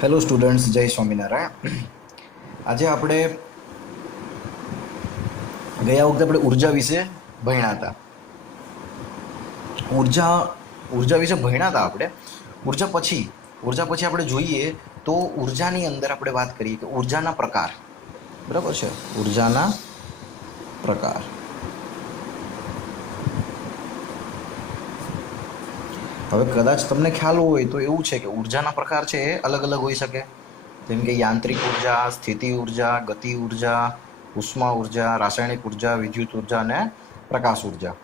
Hello students, જય સ્વામિનારાયણ. આજે આપણે ગયા વખતે ઉર્જા વિશે ભણ્યા હતા. ઉર્જા ઉર્જા વિશે ભણ્યા હતા આપણે. ઉર્જા પછી આપણે જોઈએ તો ઉર્જાની અંદર આપણે વાત કરીએ કે ઉર્જાના પ્રકાર. બરાબર છે, ઉર્જાના પ્રકાર. હવે કદાચ તમને ખ્યાલ હોય તો એવું છે કે ઉર્જાના પ્રકાર છે એ અલગ અલગ હોઈ શકે. જેમ કે યાંત્રિક ઉર્જા, સ્થિતિ ઉર્જા, ગતિ ઉર્જા, ઉષ્મા ઉર્જા, રાસાયણિક ઉર્જા, વિદ્યુત ઉર્જા અને પ્રકાશ ઉર્જા.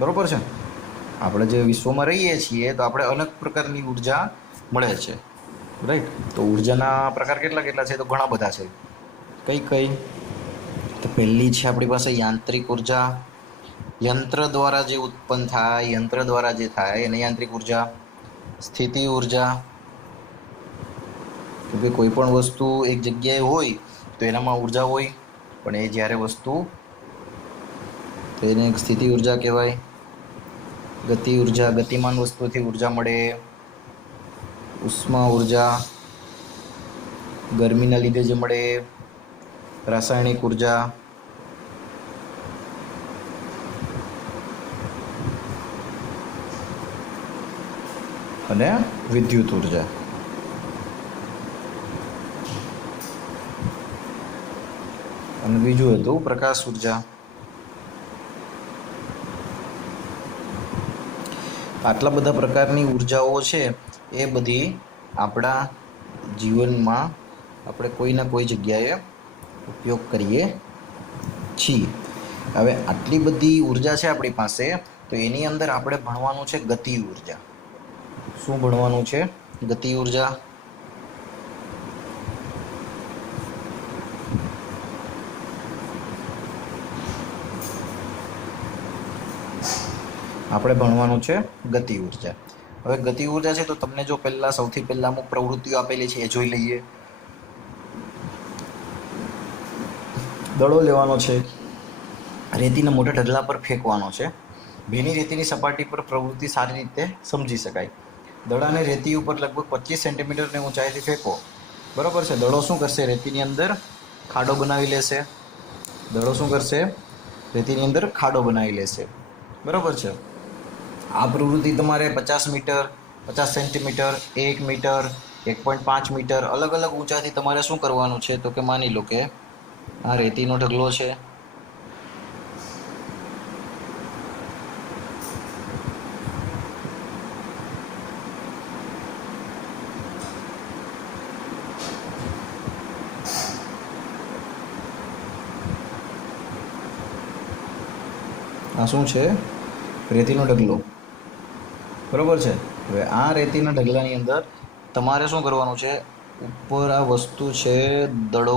બરોબર છે. આપણે જે વિશ્વમાં રહીએ છીએ તો આપણે અનેક પ્રકારની ઉર્જા મળે છે, રાઈટ. તો ઉર્જાના પ્રકાર કેટલા કેટલા છે? તો ઘણા બધા છે. કઈ કઈ? તો પહેલી છે આપણી પાસે યાંત્રિક ઉર્જા. યંત્ર દ્વારા જે ઉત્પન્ન થાય, યંત્ર દ્વારા જે થાય એને યાંત્રિક ઉર્જા. સ્થિતિ ઉર્જા, કે કોઈ પણ વસ્તુ એક જગ્યાએ હોય તો એનામાં ઉર્જા હોય, પણ એ જ્યારે વસ્તુ તો એને એક સ્થિતિ ઉર્જા કહેવાય. ગતિ ઉર્જા, ગતિમાન વસ્તુથી ઉર્જા મળે. ઉષ્મા ઉર્જા, ગરમીના લીધે જે મળે. રાસાયણિક ઉર્જા, અને વિદ્યુત ઉર્જા. અને બીજું હતું પ્રકાશ ઉર્જા. આટલા બધા પ્રકારની ઉર્જાઓ છે એ બધી આપણા જીવનમાં આપણે કોઈના કોઈ જગ્યાએ ઉપયોગ કરીએ છીએ. હવે આટલી બધી ઉર્જા છે આપણી પાસે, તો એની અંદર આપણે ભણવાનું છે ગતિ ઉર્જા. શું ભણવાનું છે? ગતિ ઉર્જા. આપણે ભણવાનું છે ગતિ ઉર્જા. હવે ગતિ ઉર્જા છે તો તમને જો સૌથી પહેલા અમુક પ્રવૃત્તિઓ આપેલી છે એ જોઈ લઈએ. દડો લેવાનો છે, રેતીના મોટા ઢગલા પર ફેંકવાનો છે. ભીની રેતીની સપાટી પર પ્રવૃત્તિ સારી રીતે સમજી શકાય. દડાને રેતી ઉપર લગભગ 25 સેન્ટીમીટરની ઊંચાઈથી ફેંકો. બરોબર છે. દડો શું કરશે? રેતીની અંદર ખાડો બનાવી લેશે. દડો શું કરશે? રેતીની અંદર ખાડો બનાવી લેશે. બરોબર છે. આ પ્રવૃત્તિ તમારે 50 મીટર, 50 સેન્ટીમીટર, 1 મીટર, 1.5 મીટર અલગ અલગ ઊંચાઈથી તમારે શું કરવાનું છે? તો કે માની લો કે આ રેતીનો ઢગલો છે. આ શું છે? રેતીનો ઢગલો. બરોબર છે. હવે આ રેતીના ઢગલાની અંદર તમારે શું કરવાનું છે? ઉપર આ વસ્તુ છે દડો,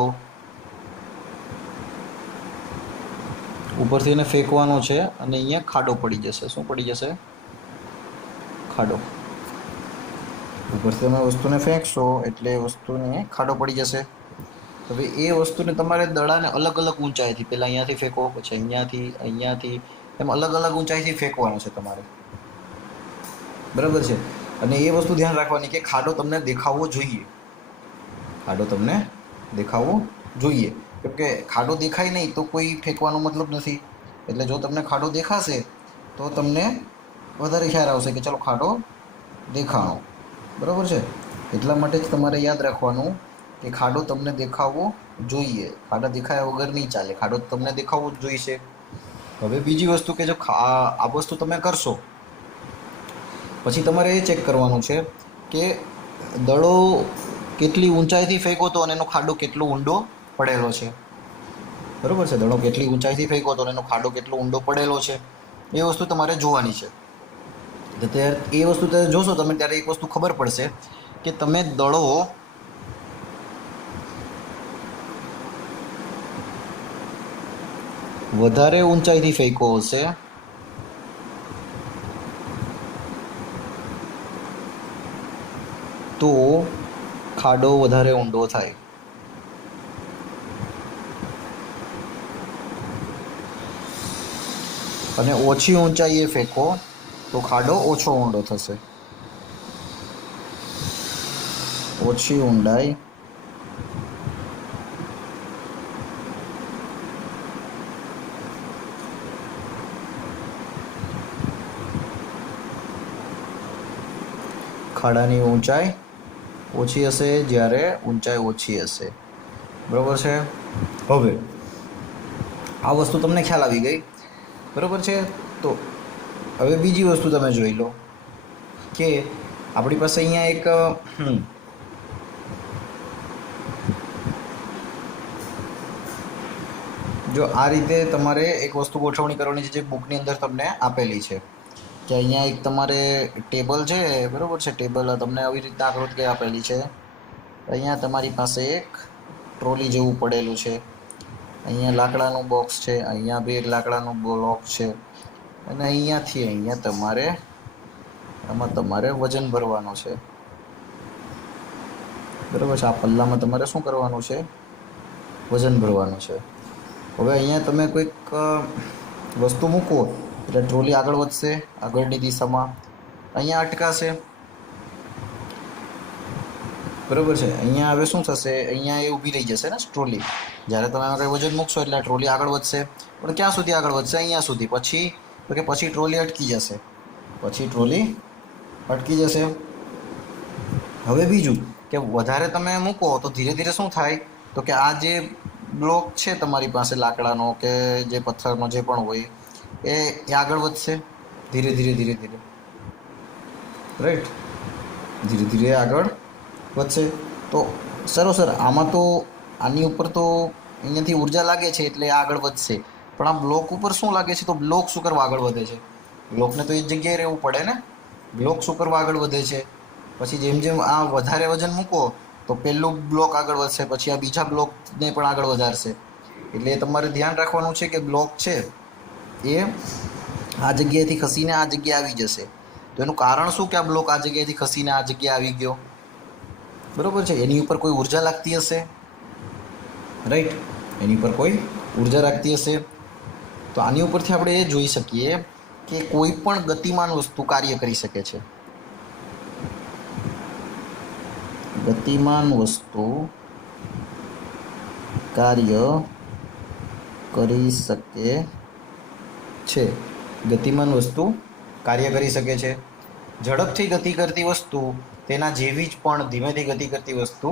ઉપરથી એને ફેંકવાનો છે અને અહીંયા ખાડો પડી જશે. શું પડી જશે? ખાડો. ઉપરથી તમે વસ્તુને ફેંકશો એટલે વસ્તુને ખાડો પડી જશે. હવે એ વસ્તુને તમારે દડાને અલગ અલગ ઊંચાઈથી, પહેલાં અહીંયાથી ફેંકો, પછી અહીંયાથી એમ અલગ અલગ ઊંચાઈથી ફેંકવાનો છે તમારે. બરાબર છે. અને એ વસ્તુ ધ્યાન રાખવાની કે ખાડો તમને દેખાવો જોઈએ. ખાડો તમને દેખાવો જોઈએ. કેમ કે ખાડો દેખાય નહીં તો કોઈ ફેંકવાનો મતલબ નથી. એટલે જો તમને ખાડો દેખાશે તો તમને વધારે ખ્યાલ આવશે કે ચાલો ખાડો દેખાણો. બરાબર છે. એટલા માટે જ તમારે યાદ રાખવાનું કે ખાડો તમને દેખાવો જોઈએ. ખાડા દેખાયા વગર નહીં ચાલે. ખાડો તમને દેખાવો જ જોઈશે. હવે બીજી વસ્તુ કે જો આ વસ્તુ તમે કરશો પછી તમારે એ ચેક કરવાનું છે કે દડો કેટલી ઊંચાઈથી ફેંકો તો અને એનો ખાડો કેટલો ઊંડો પડેલો છે. બરાબર છે. દડો કેટલી ઊંચાઈથી ફેંકો તો એનો ખાડો કેટલો ઊંડો પડેલો છે એ વસ્તુ તમારે જોવાની છે. તો ત્યારે એ વસ્તુ ત્યારે જોશો તમે ત્યારે એક વસ્તુ ખબર પડશે કે તમે દડો વધારે ઊંચાઈથી ફેંકો હશે તો ખાડો વધારે ઊંડો થાય. અને ઓછી ઊંચાઈએ ફેંકો તો ખાડો ઓછો ઊંડો થશે. ઓછી ઊંડાઈ ખાડાની ઊંચાઈ ઓછી હશે જ્યારે ઊંચાઈ ઓછી હશે. બરાબર છે. હવે આ વસ્તુ તમને ખ્યાલ આવી ગઈ. બરાબર છે. તો હવે બીજી વસ્તુ તમે જોઈ લો કે આપણી પાસે અહીંયા એક જો આ રીતે તમારે એક વસ્તુ ગોઠવણી કરવાની છે જે બુકની અંદર તમને આપેલી છે કે અહીંયા એક તમારે ટેબલ છે. બરાબર છે. ટેબલ તમને આવી રીતના આકૃતિ આપેલી છે. અહીંયા તમારી પાસે એક ટ્રોલી જેવું પડેલું છે. અહીંયા લાકડાનું બોક્સ છે. અહીંયા બી એક લાકડાનું બ્લોક છે અને અહીંયાથી અહીંયા તમારે આમાં તમારે વજન ભરવાનું છે. બરાબર છે. આ પલ્લામાં તમારે શું કરવાનું છે? વજન ભરવાનું છે. હવે અહીંયા તમે કોઈક વસ્તુ મૂકો એટલે ટ્રોલી આગળ વધશે આગળની દિશામાં. અહીંયા અટકાશે. બરાબર છે. અહીંયા હવે શું થશે? અહીંયા એ ઊભી રહી જશે ને ટ્રોલી. જ્યારે તમે કંઈ વજન મૂકશો એટલે ટ્રોલી આગળ વધશે. પણ ક્યાં સુધી આગળ વધશે? અહીંયા સુધી. પછી તો કે પછી ટ્રોલી અટકી જશે. પછી ટ્રોલી અટકી જશે. હવે બીજું કે વધારે તમે મૂકો તો ધીરે ધીરે શું થાય? તો કે આ જે બ્લોક છે તમારી પાસે લાકડાનો કે જે પથ્થરનો જે પણ હોય એ આગળ વધશે ધીરે ધીરે ધીરે ધીરે. રાઈટ. ધીરે ધીરે આગળ વધશે. તો સરોસર આમાં તો આની ઉપર તો અહીંયાથી ઉર્જા લાગે છે એટલે આગળ વધશે. પણ આ બ્લોક ઉપર શું લાગે છે? તો બ્લોક શું કરવા આગળ વધે છે? બ્લોકને તો એ જગ્યાએ રહેવું પડે ને. બ્લોક શું કરવા આગળ વધે છે? પછી જેમ જેમ આ વધારે વજન મૂકો તો પહેલું બ્લોક આગળ વધશે. પછી આ બીજા બ્લોકને પણ આગળ વધારશે. એટલે તમારે ધ્યાન રાખવાનું છે કે બ્લોક છે એ આ જગ્યાએથી ખસીને આ જગ્યાએ આવી જશે. તો એનું કારણ શું કે આ બ્લોક આ જગ્યાએથી ખસીને આ જગ્યાએ આવી ગયો? બરાબર છે. એની ઉપર કોઈ ઉર્જા લાગતી હશે. રાઈટ. એની ઉપર કોઈ ઉર્જા લાગતી હશે. તો આની ઉપરથી આપણે એ જોઈ શકીએ કે કોઈ પણ ગતિમાન વસ્તુ કાર્ય કરી શકે છે. ગતિમાન વસ્તુ કાર્ય કરી શકે છે. ગતિમાન વસ્તુ કાર્ય કરી શકે છે. ઝડપથી ગતિ કરતી વસ્તુ તેના જેવી જ પણ ધીમેથી ગતિ કરતી વસ્તુ,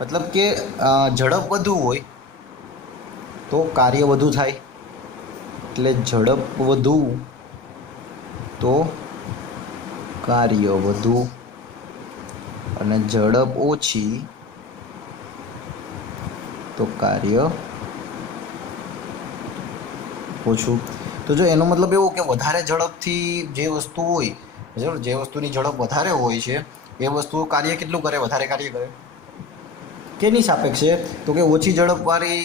મતલબ કે ઝડપ વધુ હોય તો કાર્ય વધુ થાય. એટલે ઝડપ વધુ તો કાર્ય વધુ અને ઝડપ ઓછી તો કાર્ય ઓછું. તો જો એનો મતલબ એવો કે વધારે ઝડપથી જે વસ્તુ હોય, બરાબર, જે વસ્તુની ઝડપ વધારે હોય છે એ વસ્તુ કાર્ય કેટલું કરે? વધારે કાર્ય કરે. કેની સાપેક્ષે? તો કે ઓછી ઝડપવાળી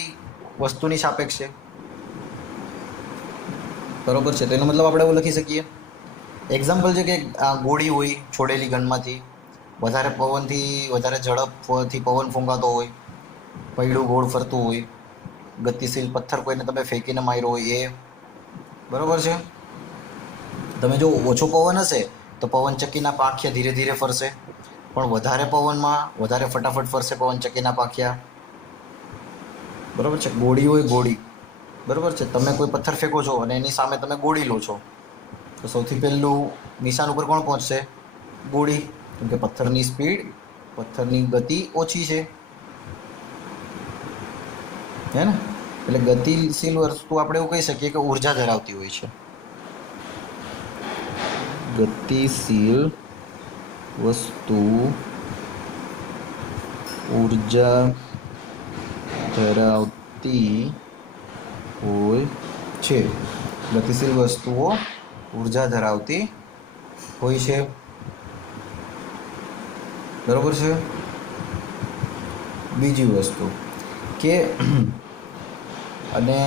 વસ્તુની સાપેક્ષે. બરોબર છે. તો એનો મતલબ આપણે એવું લખી શકીએ. એક્ઝામ્પલ છે કે ગોળી હોય છોડેલી ગનમાંથી, વધારે પવનથી વધારે ઝડપથી પવન ફૂંકાતો હોય, પૈડું ગોળ ફરતું હોય, ગતિશીલ પથ્થર કોઈને તમે ફેંકીને માર્યો હોય એ. બરાબર છે. તમે જો ઓછો પવન હશે તો પવનચક્કીના પાંખિયા ધીરે ધીરે ફરશે, પણ વધારે પવનમાં વધારે ફટાફટ ફરશે પવનચક્કીના પાંખિયા. બરાબર છે. ગોળી હોય ગોળી, બરાબર છે. તમે કોઈ પથ્થર ફેંકો છો અને એની સામે તમે ગોળી લો છો તો સૌથી પહેલું નિશાન ઉપર કોણ પહોંચશે? ગોળી. કેમ કે પથ્થરની સ્પીડ, પથ્થરની ગતિ ઓછી છે, હે ને? એટલે ગતિશીલ વસ્તુ આપણે એવું કહી શકીએ કે ઉર્જા ધરાવતી હોય છે. ગતિશીલ વસ્તુ ઉર્જા ધરાવતી હોય છે. ગતિશીલ વસ્તુઓ ઉર્જા ધરાવતી હોય છે. બરાબર છે. બીજી વસ્તુ કે અને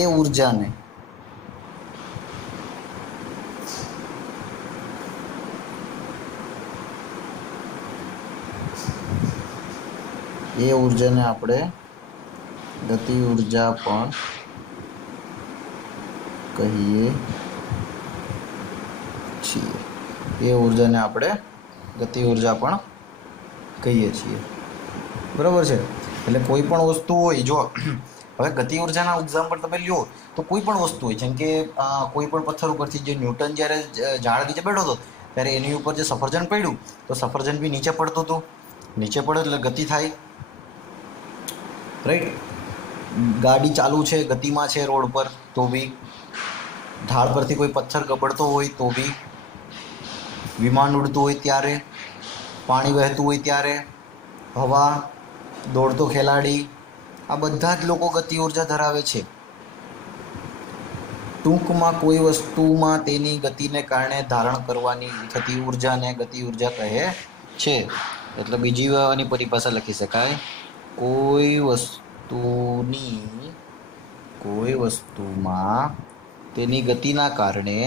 એ ઉર્જાને આપણે ગતિ ઉર્જા પણ કહીએ છીએ. એ ઉર્જાને આપણે ગતિ ઉર્જા પણ કહીએ છીએ, બરાબર છે. એટલે કોઈ પણ વસ્તુ હોય, જો હવે ગતિ ઉર્જાના એક્ઝામ્પલ તમે લ્યો તો કોઈ પણ વસ્તુ હોય, જેમ કે કોઈ પણ પથ્થર ઉપરથી જે ન્યૂટન જ્યારે ઝાડ નીચે બેઠો હતો ત્યારે એની ઉપર જે સફરજન પડ્યું તો સફરજન બી નીચે પડતું હતું, નીચે પડે એટલે ગતિ થાય, રાઈટ. ગાડી ચાલુ છે, ગતિમાં છે રોડ પર, તો બી ઢાળ પરથી કોઈ પથ્થર ગબડતો હોય તો બી, વિમાન ઉડતું હોય ત્યારે, પાણી વહેતું હોય ત્યારે, હવા, દોડતો ખેલાડી, આ બધા જ લોકો ગતિ ઉર્જા ધરાવે છે. ટૂંકમાં કોઈ વસ્તુમાં તેની ગતિને કારણે ધારણ કરવાની થતી ઉર્જાને ગતિ ઉર્જા કહે છે. એટલે બીજી આની પરિભાષા લખી શકાય, કોઈ વસ્તુમાં તેની ગતિના કારણે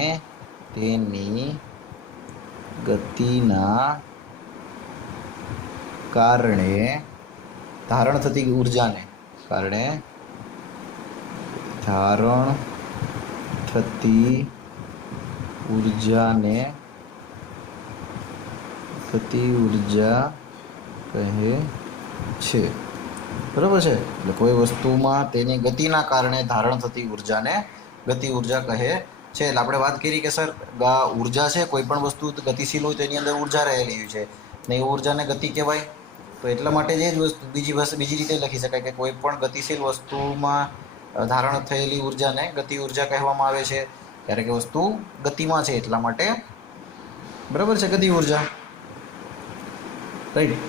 ધારણ થતી ઉર્જાને ગતિ ઉર્જા કહે છે, બરાબર છે. એટલે કોઈ વસ્તુમાં તેની ગતિના કારણે ધારણ થતી ઉર્જાને ગતિ ઉર્જા કહે છે. એટલે આપણે વાત કરી કે સર ઉર્જા છે, કોઈ પણ વસ્તુ ગતિશીલ હોય તો એની અંદર ઉર્જા રહેલી હોય છે ને એ ઉર્જાને ગતિ કહેવાય. તો એટલા માટે જ વસ્તુ બીજી રીતે લખી શકાય કે કોઈ પણ ગતિશીલ વસ્તુમાં ધારણ થયેલી ઉર્જાને ગતિ ઉર્જા કહેવામાં આવે છે, ત્યારે કે વસ્તુ ગતિમાં છે એટલા માટે, બરાબર છે, ગતિ ઉર્જા, રાઈટ.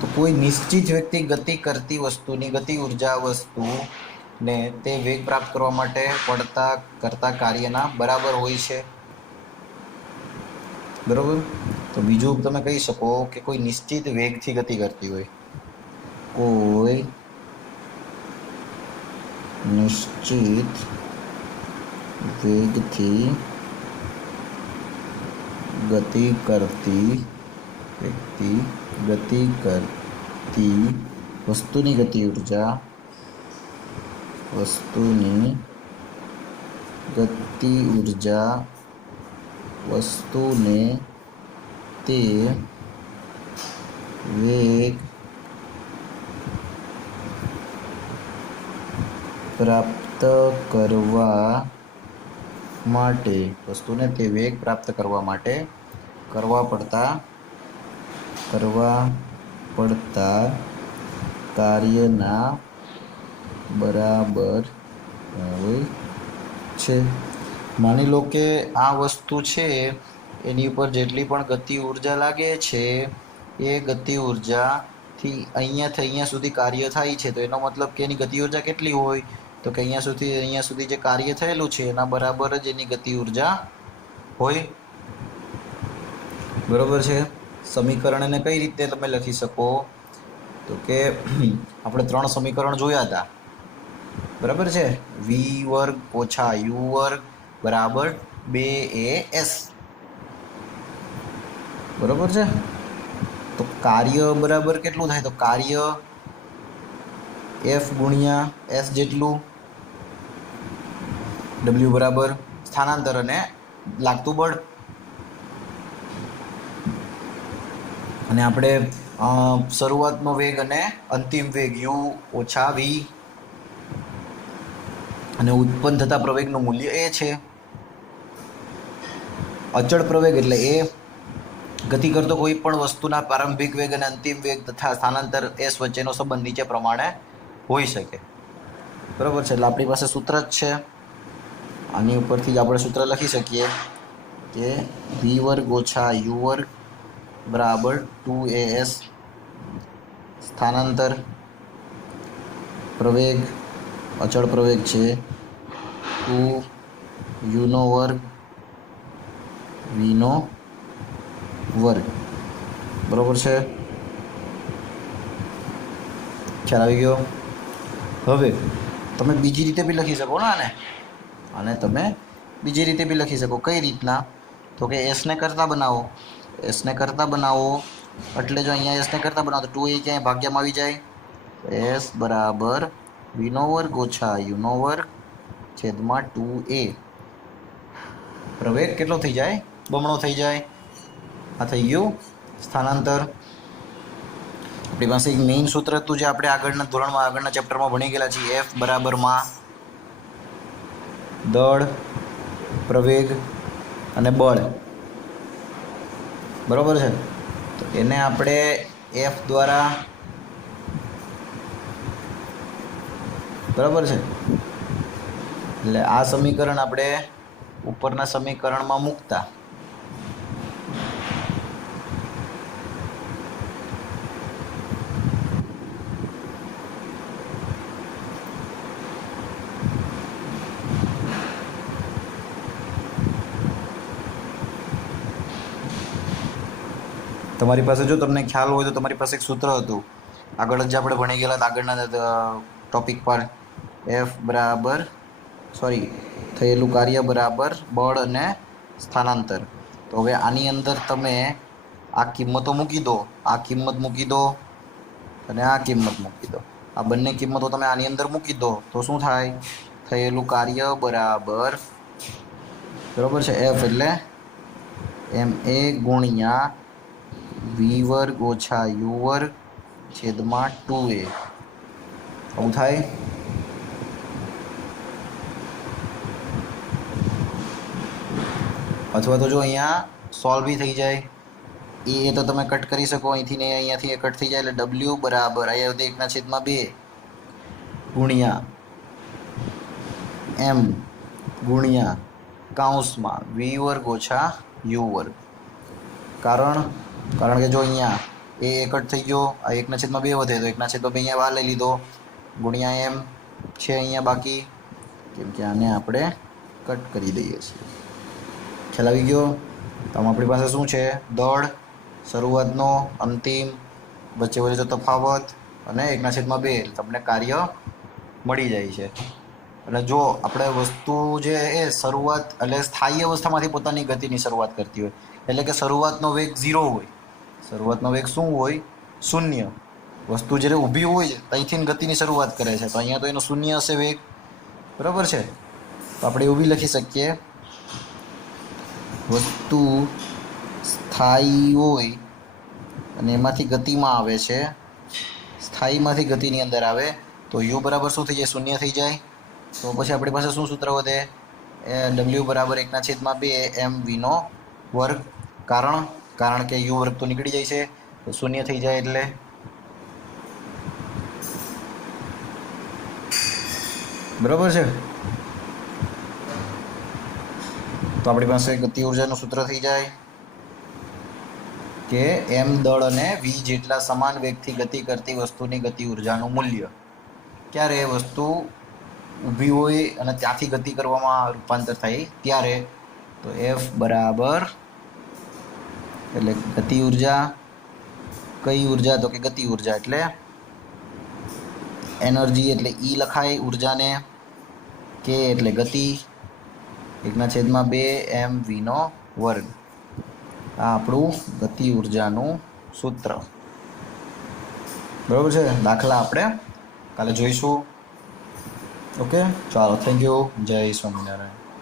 તો કોઈ નિશ્ચિત વ્યક્તિ ગતિ કરતી વસ્તુની ગતિ ઉર્જા વસ્તુને તે વેગ પ્રાપ્ત કરવા માટે કરતા કાર્યના બરાબર હોય છે, બરાબર. તો બીજું તમે કહી શકો કે કોઈ નિશ્ચિત વેગથી ગતિ કરતી હોય, કોઈ નિશ્ચિત વેગથી ગતિ કરતી વસ્તુની ગતિ ઉર્જા વસ્તુને તે વેગ પ્રાપ્ત કરવા માટે કરવા પડતા કાર્યના બરાબર હોય છે. માની લો કે આ વસ્તુ છે એની ઉપર જેટલી પણ ગતિ ઉર્જા લાગે છે એ ગતિ ઉર્જાથી અહીંયા સુધી કાર્ય થાય છે, તો એનો મતલબ કે એની ગતિ ઉર્જા કેટલી હોય, તો કે અહીંયા સુધી જે કાર્ય થયેલું છે એના બરાબર જ એની ગતિ ઉર્જા હોય, બરોબર છે. સમીકરણને કઈ રીતે તમે લખી શકો, તો કે આપણે 3 સમીકરણ જોયા હતા, બરાબર છે. વી વર્ગ ઓછા યુ વર્ગ બરાબર 2as, બરોબર છે. તો કાર્ય બરાબર કેટલું થાય, તો કાર્ય F ગુણ્યા S જેટલું, W બરાબર સ્થાનાંતર અને લાગતું બળ, અને આપણે શરૂઆતનો વેગ અને અંતિમ વેગ u ઓછા v, અને ઉત્પન્ન થતા પ્રવેગનું મૂલ્ય એ છે. અચળ પ્રવેગ એટલે એ ગતિ કરતો કોઈ પણ વસ્તુના પ્રારંભિક વેગ અને અંતિમ વેગ તથા સ્થાનાંતર s વચ્ચેનો સંબંધ નીચે પ્રમાણે હોઈ શકે, બરાબર છે. એટલે આપણી પાસે સૂત્ર જ છે, આની ઉપરથી જ આપણે સૂત્ર લખી શકીએ કે v વર્ગ ઓછા u વર્ગ બરાબર 2as, સ્થાનાંતર પ્રવેગ અચળ પ્રવેગ છે 2u નો વર્ગ v નો વર્ગ, બરાબર છે. ખ્યાલ આવી ગયો. હવે તમે બીજી રીતે બી લખી શકો ને આને તમે બીજી રીતે બી લખી શકો. કઈ રીતના, તો કે એસને કરતા બનાવો એટલે જો અહીંયા એસને કરતા બનાવો તો 2a ક્યાંય ભાગ્યમાં આવી જાય, એસ બરાબર v નો વર્ગ ઓછા u નો વર્ગ છેદમાં 2a, પ્રવેગ કેટલો થઈ જાય, બમણો થઈ જાય. આ થઈ ગયું સ્થાનાંતર. આપણી પાસે એક મેઇન સૂત્ર હતું જે આપણે આગળના ધોરણમાં આગળના ચેપ્ટરમાં ભણી ગયેલા છીએ. એફ બરાબરમાં દળ, પ્રવેગ અને બળ. બરાબર છે. તો એને આપણે એફ દ્વારા, બરાબર છે, એટલે આ સમીકરણ આપણે ઉપરના સમીકરણમાં મૂકતા તમારી પાસે, જો તમને ખ્યાલ હોય તો તમારી પાસે એક સૂત્ર હતું આગળ જ આપણે ભણી ગયેલા આગળના ટોપિક પર. એફ બરાબર થયેલું કાર્ય બરાબર બળ અને સ્થાનાંતર. તો હવે આની અંદર તમે આ કિંમતો મૂકી દો, આ કિંમત મૂકી દો અને આ કિંમત મૂકી દો. આ બંને કિંમતો તમે આની અંદર મૂકી દો તો શું થાય? થયેલું કાર્ય બરાબર છે એફ એટલે એમ એ ગુણ્યા વી વર્ગ ઓછા યુ વર્ગ છેદમાં 2a. આવું થાય. અથવા તો જો અહીંયા સોલ્વ બી થઈ જાય. એ તો તમે કટ કરી શકો અહીંથી ને અહીંયાથી એ કટ થઈ જાય એટલે ડબલ્યુ બરાબર અહીંયા 1/2 ગુણ્યા એમ ગુણ્યા કૌંસમાં વી વર્ગ ઓછા યુ વર્ગ. કારણ કે જો અહીંયા એ કટ થઈ ગયો, આ 1/2 વધે તો 1/2 અહીંયા બહાર લઈ લીધો ગુણ્યા એમ છે અહીંયા બાકી, કેમ કે આને આપણે કટ કરી દઈએ છીએ. ખ્યાલ આવી ગયો? તો આપણી પાસે શું છે? દળ, શરૂઆતનો, અંતિમ, વચ્ચે વચ્ચે તફાવત અને 1/2 તમને કાર્ય મળી જાય છે. અને જો આપણે વસ્તુ જે એ શરૂઆત એટલે સ્થાયી અવસ્થામાંથી પોતાની ગતિની શરૂઆત કરતી હોય, એટલે કે શરૂઆતનો વેગ 0 હોય. શરૂઆતનો વેગ શું હોય? 0. વસ્તુ જ્યારે ઊભી હોય ત્યાંથી ગતિની શરૂઆત કરે છે, તો અહીંયા તો એનો 0 હશે વેગ. બરાબર છે. તો આપણે એવું બી લખી શકીએ, વસ્તુ સ્થાયી હોય અને એમાંથી ગતિમાં આવે છે, સ્થાયીમાંથી ગતિની અંદર આવે તો યુ બરાબર શું થઈ જાય? 0 થઈ જાય. તો પછી આપણી પાસે શું સૂત્ર વધે? ડબલ્યુ બરાબર 1/2 એમ વીનો વર્ગ. કારણ કે યુ વર્ગ તો નીકળી જાય છે તો 0 થઈ જાય. એટલે બરાબર છે. તો આપણી પાસે ગતિ ઉર્જાનું સૂત્ર થઈ જાય કે એમ દળ અને વી જેટલા સમાન વેગથી ગતિ કરતી વસ્તુની ગતિ ઉર્જાનું મૂલ્ય. ક્યારે વસ્તુ ઊભી હોય અને ત્યાંથી ગતિ કરવામાં રૂપાંતર થાય ત્યારે. તો એફ બરાબર એટલે ગતિ ઉર્જા. કઈ ઉર્જા? તો કે ગતિ ઉર્જા. એટલે એનર્જી એટલે ઈ લખાય ઉર્જાને, કે એટલે ગતિ, 1/2 એમ વીનો વર્ગ. આ આપણું ગતિ ઉર્જાનું સૂત્ર. બરાબર છે. દાખલા આપણે કાલે જોઈશું. ઓકે, ચાલો, થેન્ક યુ. જય સ્વામિનારાયણ.